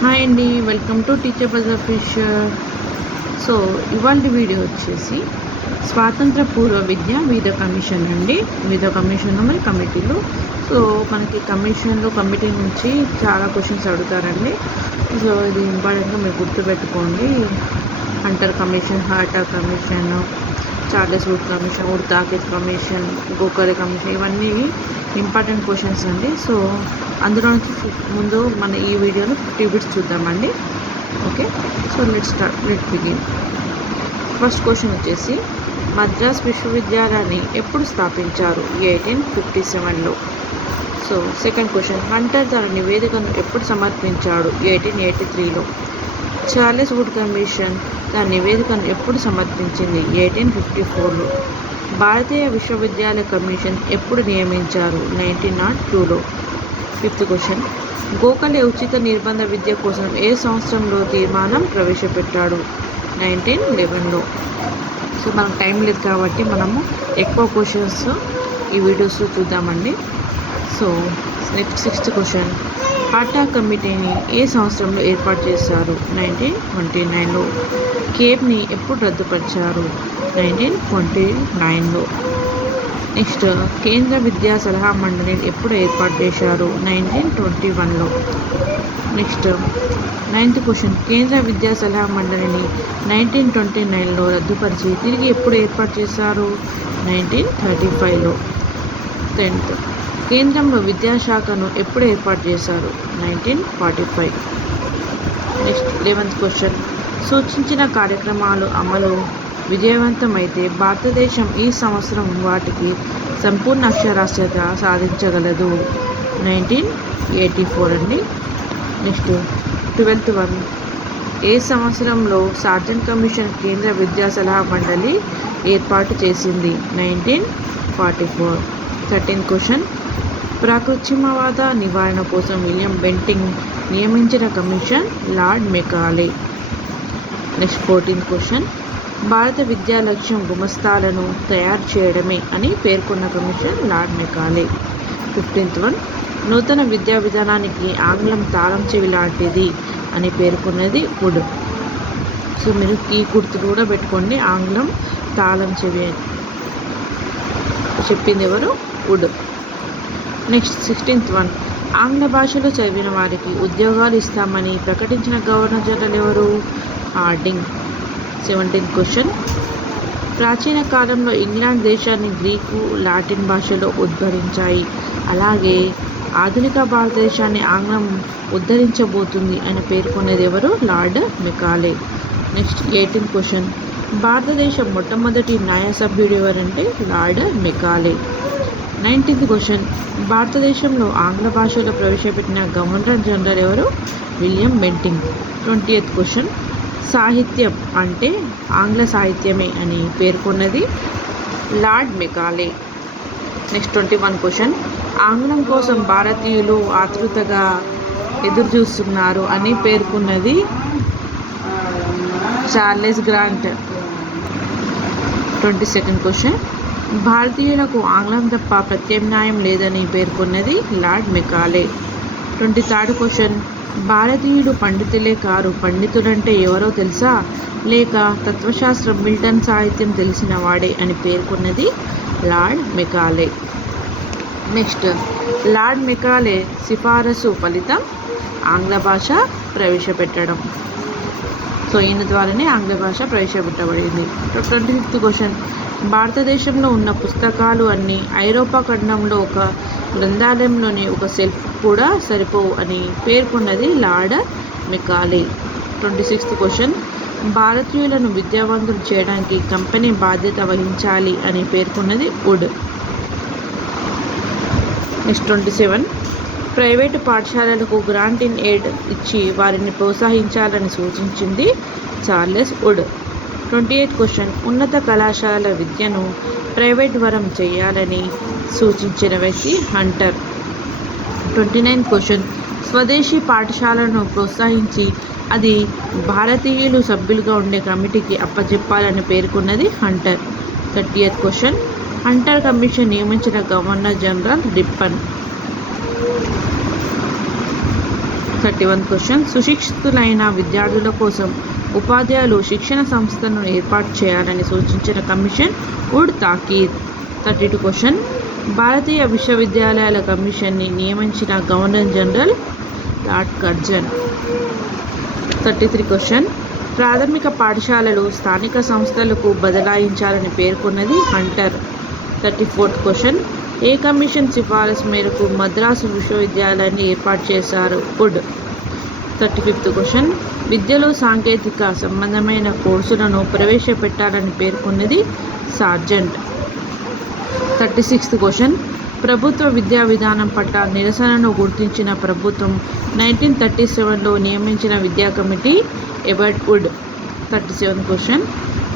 Hi అండి welcome to teacher bazaar ఫిష్. So ఇవాళ వీడియో వచ్చేసి స్వాతంత్ర పూర్వ విద్య వివిధ కమిషన్ అండి. వివిధ కమిషన్ మరి కమిటీలు. సో మనకి కమిషన్లో కమిటీ నుంచి చాలా క్వశ్చన్స్ అడుగుతారండి. సో ఇది ఇంపార్టెంట్గా మీరు గుర్తుపెట్టుకోండి. Hunter commission హాటా commission Charles Wood commission Wood తాకిద్ commission Gokhale commission ఇవన్నీ ఇంపార్టెంట్ క్వశ్చన్స్ అండి. సో అందులో నుంచి ముందు మన ఈ వీడియోలో ఫిఫ్టీ బిట్స్ చూద్దామండి. Okay? So let start let begin first question వచ్చేసి మద్రాస్ విశ్వవిద్యాలయాన్ని ఎప్పుడు స్థాపించారు? ఎయిటీన్ ఫిఫ్టీ సెవెన్లో. సో సెకండ్ క్వశ్చన్ హంటర్ తన నివేదికను ఎప్పుడు సమర్పించాడు? ఎయిటీన్ ఎయిటీ త్రీలో. చార్లెస్ వుడ్ కమిషన్ తన నివేదికను ఎప్పుడు సమర్పించింది? ఎయిటీన్ ఫిఫ్టీ ఫోర్లో. భారతీయ విశ్వవిద్యాలయ కమిషన్ ఎప్పుడు నియమించారు? నైన్టీన్ నాట్ టూలో. Fifth question. గోఖలే ఉచిత నిర్బంధ విద్య కోసం ఏ సంవత్సరంలో తీర్మానం ప్రవేశపెట్టాడు? నైన్టీన్ లెవెన్లో. సో మనకు టైం లేదు కాబట్టి మనము ఎక్కువ క్వశ్చన్స్ ఈ వీడియోస్లో చూద్దామండి. So next sixth question. హాటా కమిటీని ఏ సంవత్సరంలో ఏర్పాటు చేశారు? నైన్టీన్ ట్వంటీ నైన్లో కేప్ని ఎప్పుడు రద్దుపరిచారు? నైన్టీన్ ట్వంటీ నైన్లో నెక్స్ట్ కేంద్ర విద్యా సలహా మండలిని ఎప్పుడు ఏర్పాటు చేశారు? నైన్టీన్ ట్వంటీ వన్లో నెక్స్ట్ నైన్త్ క్వశ్చన్ కేంద్ర విద్యా సలహా మండలిని నైన్టీన్ ట్వంటీ నైన్లో రద్దుపరిచి తిరిగి ఎప్పుడు ఏర్పాటు చేశారు? నైన్టీన్ థర్టీ ఫైవ్లో టెన్త్ కేంద్రంలో విద్యాశాఖను ఎప్పుడు ఏర్పాటు చేశారు? Nineteen forty five. Next eleventh question. సూచించిన కార్యక్రమాలు అమలు విజయవంతమైతే భారతదేశం ఈ సంవత్సరం వాటికి సంపూర్ణ అక్షరాస్యత సాధించగలదు. నైన్టీన్ ఎయిటీ ఫోర్ అండి. Next twelfth one. ఏ సంవత్సరంలో సార్జెంట్ కమిషన్ కేంద్ర విద్యా సలహా మండలి ఏర్పాటు చేసింది? Nineteen forty four. Thirteen question. ప్రాకృత్యమవాద నివారణ కోసం విలియం బెంటింగ్ నియమించిన commission Lord Macaulay. Next fourteen question. భారత విద్యా లక్ష్యం గుమస్తాలను తయారు చేయడమే అని పేర్కొన్న commission Lord Macaulay. Fifteenth one. నూతన విద్యా విధానానికి ఆంగ్లం తాళం చెవి లాంటిది అని పేర్కొన్నది వుడ్. సో మీరు ఈ గుర్తు కూడా పెట్టుకోండి. ఆంగ్లం తాళం చెవి అని. చెప్పింది ఎవరు? వుడ్. నెక్స్ట్ సిక్స్టీన్త్ వన్ ఆంగ్ల భాషలో చదివిన వారికి ఉద్యోగాలు ఇస్తామని ప్రకటించిన గవర్నర్ జనరల్ ఎవరు? హార్డింగ్ సెవెంటీన్త్ క్వశ్చన్ ప్రాచీన కాలంలో ఇంగ్లాండ్ దేశాన్ని గ్రీకు లాటిన్ భాషలో ఉద్భవించాయి అలాగే ఆధునిక భారతదేశాన్ని ఆంగ్లం ఉద్ధరించబోతుంది అని పేర్కొనేది ఎవరు? Lord Macaulay. Next eighteen question భారతదేశం మొట్టమొదటి న్యాయ సభ్యుడు ఎవరంటే లార్డ్ మెకాలే. Nineteenth question. భారతదేశంలో ఆంగ్ల భాషలో ప్రవేశపెట్టిన గవర్నర్ జనరల్ ఎవరు? William Bentinck. Twenty eighth question. సాహిత్యం అంటే ఆంగ్ల సాహిత్యమే అని పేర్కొన్నది Lord Macaulay next twenty one question. ఆంగ్లం కోసం భారతీయులు ఆతృతగా ఎదురు చూస్తున్నారు అని పేర్కొన్నది Charles Grant. Twenty second question. భారతీయులకు ఆంగ్లం తప్ప ప్రత్యామ్నాయం లేదని పేర్కొన్నది Lord Macaulay. Twenty third question. భారతీయుడు పండితులే కారు. పండితుడంటే ఎవరో తెలుసా? లేక తత్వశాస్త్రం మిల్టన్ సాహిత్యం తెలిసిన వాడే అని పేర్కొన్నది Lord Macaulay. Next. Lord Macaulay సిఫారసు ఫలితం ఆంగ్ల భాష ప్రవేశపెట్టడం. సో ఈయన ద్వారానే ఆంగ్ల భాష ప్రవేశపెట్టబడింది. Twenty fifth question. భారతదేశంలో ఉన్న పుస్తకాలు అన్నీ ఐరోపా ఖండంలో ఒక గ్రంథాలయంలోని ఒక సెల్ఫ్ కూడా సరిపోవు అని పేర్కొన్నది Lord Macaulay. Twenty sixth question. భారతీయులను విద్యావంతులు చేయడానికి కంపెనీ బాధ్యత వహించాలి అని పేర్కొన్నది Wood. Next twenty seven. Private పాఠశాలలకు గ్రాంట్ ఇన్ ఎయిడ్ ఇచ్చి వారిని ప్రోత్సహించాలని సూచించింది Charles Wood. Twenty eighth question ఉన్నత కళాశాల విద్యను ప్రైవేట్ వరం చేయాలని సూచించిన వ్యక్తి హంటర్. ట్వంటీ నైన్ క్వశ్చన్ స్వదేశీ పాఠశాలను ప్రోత్సహించి అది భారతీయులు సభ్యులుగా ఉండే కమిటీకి అప్పచెప్పాలని పేర్కొన్నది Hunter. Thirty eighth question Hunter commission నియమించిన governor general Ripon. Thirty one question సుశిక్షితులైన విద్యార్థుల కోసం ఉపాధ్యాయులు శిక్షణ సంస్థను ఏర్పాటు చేయాలని సూచించిన కమిషన్ ఉడ్ తాకీద్. థర్టీ టూ క్వశ్చన్ భారతీయ విశ్వవిద్యాలయాల కమిషన్ని నియమించిన governor general Lord Curzon thirty three question ప్రాథమిక పాఠశాలలు స్థానిక సంస్థలకు బదలాయించాలని పేర్కొన్నది హంటర్. థర్టీ ఫోర్త్ క్వశ్చన్ ఏ కమిషన్ సిఫారసు మేరకు మద్రాసు విశ్వవిద్యాలయాన్ని ఏర్పాటు చేశారు? Wood thirty fifth question. విద్యలో సాంకేతిక సంబంధమైన కోర్సులను ప్రవేశపెట్టాలని పేర్కొన్నది సార్జెంట్. Thirty sixth question. ప్రభుత్వ విద్యా విధానం పట్ల నిరసనను గుర్తించిన ప్రభుత్వం నైన్టీన్ థర్టీ సెవెన్లో నియమించిన విద్యా committee Abbott Wood. Thirty seven question.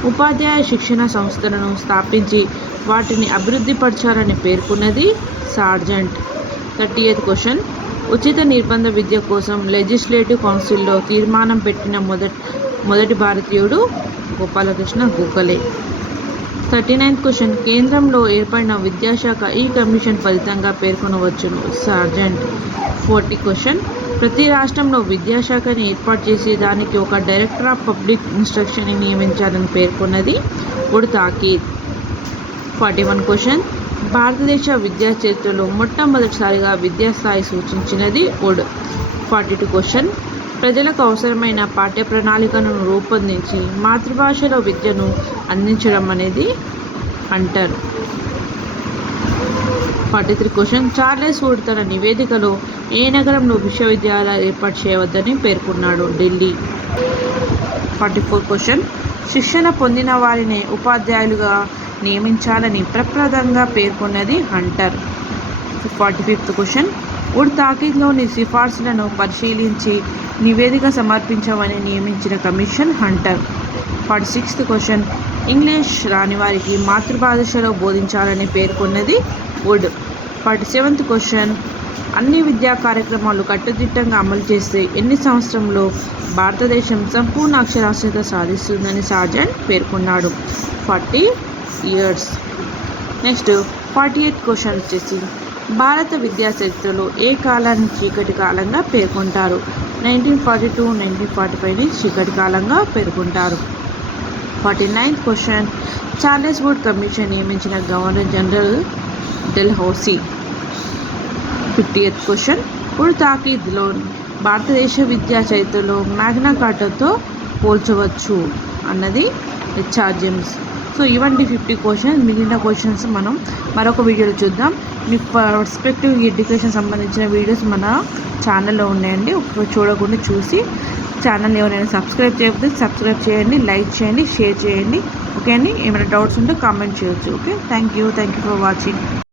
ఉపాధ్యాయ శిక్షణ సంస్థలను స్థాపించి వాటిని అభివృద్ధిపరచాలని పేర్కొన్నది సార్జెంట్ థర్టీ ఎయిత్ క్వశ్చన్ ఉచిత నిర్బంధ విద్య కోసం లెజిస్లేటివ్ కౌన్సిల్లో తీర్మానం పెట్టిన మొదటి మొదటి భారతీయుడు Gopalakrishna Gokhale. Thirty ninth question కేంద్రంలో ఏర్పడిన విద్యాశాఖ ఈ కమిషన్ ఫలితంగా పేర్కొనవచ్చును సార్జెంట్ ఫోర్టీ క్వశ్చన్ ప్రతి రాష్ట్రంలో విద్యాశాఖని ఏర్పాటు చేసి దానికి ఒక డైరెక్టర్ ఆఫ్ పబ్లిక్ ఇన్స్ట్రక్షన్ని నియమించాలని పేర్కొన్నది ఉడ్ తాకీద్ ఫార్టీ వన్ క్వశ్చన్. భారతదేశ విద్యా చరిత్రలో మొట్టమొదటిసారిగా విద్యాస్థాయి సూచించినది ఉడ్. Forty two question. ప్రజలకు అవసరమైన పాఠ్య ప్రణాళికను రూపొందించి మాతృభాషలో విద్యను అందించడం అనేది అంటారు. Forty three question. Charles Wood తన నివేదికలో ఏ నగరంలో విశ్వవిద్యాలయాలు ఏర్పాటు చేయవద్దని పేర్కొన్నాడు. ఢిల్లీ. Forty four question. శిక్షణ పొందిన వారిని ఉపాధ్యాయులుగా నియమించాలని ప్రప్రదంగా పేర్కొన్నది Hunter. Forty fifth question. Wood తాకీద్లోని సిఫార్సులను పరిశీలించి నివేదిక సమర్పించమని నియమించిన commission Hunter. Forty sixth question. English రాని వారికి మాతృభాషలో బోధించాలని పేర్కొన్నది వుడ్. Forty seventh question. అన్ని విద్యా కార్యక్రమాలు కట్టుదిట్టంగా అమలు చేస్తే ఎన్ని సంవత్సరంలో భారతదేశం సంపూర్ణ అక్షరాస్యత సాధిస్తుందని సాజన్ పేర్కొన్నాడు. Forty years. Next forty eighth question వచ్చేసి భారత విద్యా చరిత్రలో ఏ కాలాన్ని చీకటి కాలంగా పేర్కొంటారు? Nineteen forty two nineteen forty ఫైవ్ని చీకటి కాలంగా పేర్కొంటారు. Forty ninth question. Charles Wood commission నియమించిన governor general Dalhousie fifty eighth question. Wood తాకీద్లో భారతదేశ విద్యా చరిత్రలో మ్యాగ్నా కార్టాతో పోల్చవచ్చు అన్నది హెచ్ఆర్ జేమ్స్. సో ఇవంటి ఫిఫ్టీ క్వశ్చన్స్ మిగిలిన క్వశ్చన్స్ మనం మరొక వీడియోలో చూద్దాం. మీకు పర్స్పెక్టివ్ ఎడ్యుకేషన్ సంబంధించిన వీడియోస్ మన ఛానల్లో ఉన్నాయండి. ఒకసారి చూడకుండా చూసి ఛానల్ ఎవరైనా సబ్స్క్రైబ్ చేయకపోతే సబ్స్క్రైబ్ చేయండి లైక్ చేయండి షేర్ చేయండి. ఓకే అండి? ఏమైనా డౌట్స్ ఉంటే కామెంట్ చేయొచ్చు. Okay thank you thank you for watching